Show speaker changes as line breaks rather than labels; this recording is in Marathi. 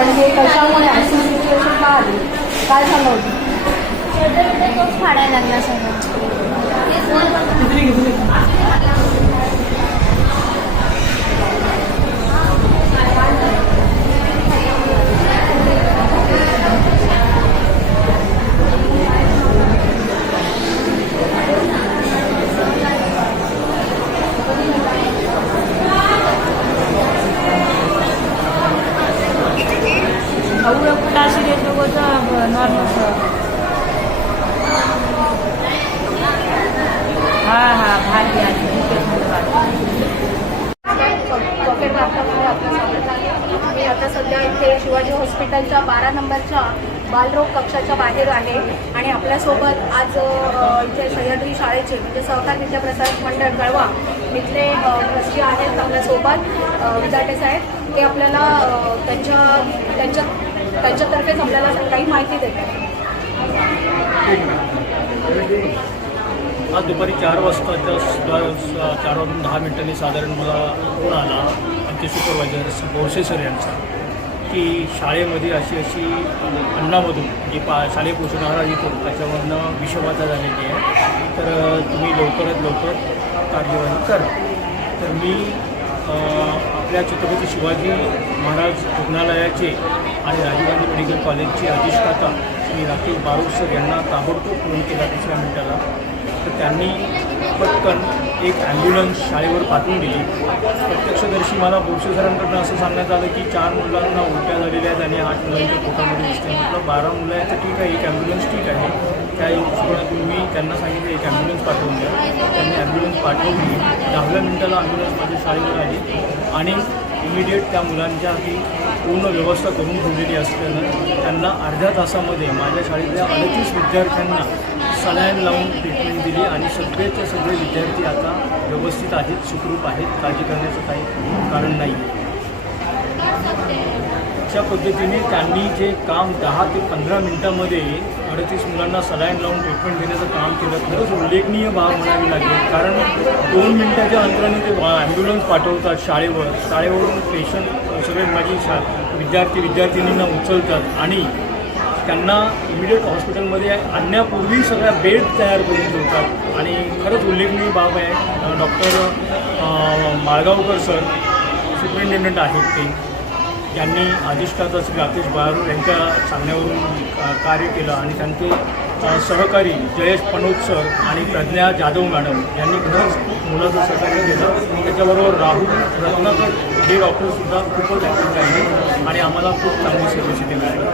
कशामुळे अशी सिच्युएशन का आली काय झालं होतं?
फाडायला लागला सगळं.
एवढं कुठं धन्यवाद
पॉकेट वार्तामध्ये आपलं स्वागत आहे मी आता सध्या इथे शिवाजी हॉस्पिटलच्या बारा नंबरच्या बालरोग कक्षाच्या बाहेर आहे आणि आपल्यासोबत आज इथे सह्याद्री शाळेचे म्हणजे सहकार विद्याप्रसारक मंडळ कळवा इथले ट्रस्टी आहेत आपल्यासोबत विदाटे साहेब ते आपल्याला त्यांच्या त्यांच्या त्यांच्यातर्फेच आपल्याला काही माहिती देतात
आज दुपारी चार वाजताच्या सुद्धा चार वाजून दहा मिनिटांनी साधारण मला फोन आला आमचे सुपरवायझर बोरसे सर यांचा की शाळेमध्ये अशी अशी अन्नामधून जी पा शालेय पोषण येतो त्याच्यामधनं विषबाधा झालेली आहे. तर तुम्ही लवकरात लवकर कार्यवाही करा. तर मी आपल्या छत्रपती शिवाजी महाराज रुग्णालयाचे आणि राजीव गांधी मेडिकल कॉलेजची अधिष्ठाता श्री राकेश बारोड सर यांना ताबडतोब फोन केला तिसऱ्या मिनिटाला. तर त्यांनी पटकन एक ॲम्ब्युलन्स शाळेवर पाठवून दिली. प्रत्यक्षदर्शी मला बोरसे सरांकडनं असं सांगण्यात आलं की चार मुलांना उलट्या झालेल्या आहेत आणि आठ मुलांच्या पोटामध्ये दिसते म्हटलं बारा मुलं आहेत तर ठीक आहे एक ॲम्ब्युलन्स ठीक आहे. त्या हिशोबातून मी त्यांना सांगितलं एक ॲम्ब्युलन्स पाठवून द्या. त्यांनी ॲम्ब्युलन्स पाठवली. दहाव्या मिनिटाला ॲम्ब्युलन्स माझ्या शाळेवर आली. आणि इमिडिएट त्या मुलांच्या आधी पूर्ण व्यवस्था करून ठेवलेली असल्यानं त्यांना अर्ध्या तासामध्ये माझ्या शाळेतल्या अडतीस विद्यार्थ्यांना सलाईन लावून ट्रीटमेंट दिली आणि सगळेचे सगळे विद्यार्थी आता व्यवस्थित आहेत सुखरूप आहेत. काळजी करण्याचं काही कारण नाही अशा पद्धतीने त्यांनी जे काम दहा ते पंधरा मिनिटामध्ये अडतीस मुलांना सलाईन लावून ट्रीटमेंट देण्याचं काम केलं. खरंच उल्लेखनीय बाब म्हणावी लागेल. कारण दोन मिनिटाच्या अंतराने ते ॲम्ब्युलन्स पाठवतात शाळेवर. शाळेवरून पेशंट सगळे माझी शा विद्यार्थी विद्यार्थिनींना उचलतात आणि त्यांना इमिडिएट हॉस्पिटलमध्ये आणण्यापूर्वी सगळ्या बेड तयार करून ठेवतात. आणि खरंच उल्लेखनीय बाब आहे. डॉक्टर माळगावकर सर सुप्रिंटेंडंट आहेत ते. यांनी अधिष्ठाता श्री राकेश बारू यांच्या सांगण्यावरून कार्य केलं आणि त्यांचे सहकारी जयेश पनोत सर आणि प्रज्ञा जाधव मॅडम यांनी खरंच मुलाचं सहकार्य केलं. त्याच्याबरोबर राहुल रत्नाकर हे डॉक्टरसुद्धा खूपच ॲक्टिव्ह राहिले आणि आम्हाला खूप चांगली सर्विस दिली. मिळाली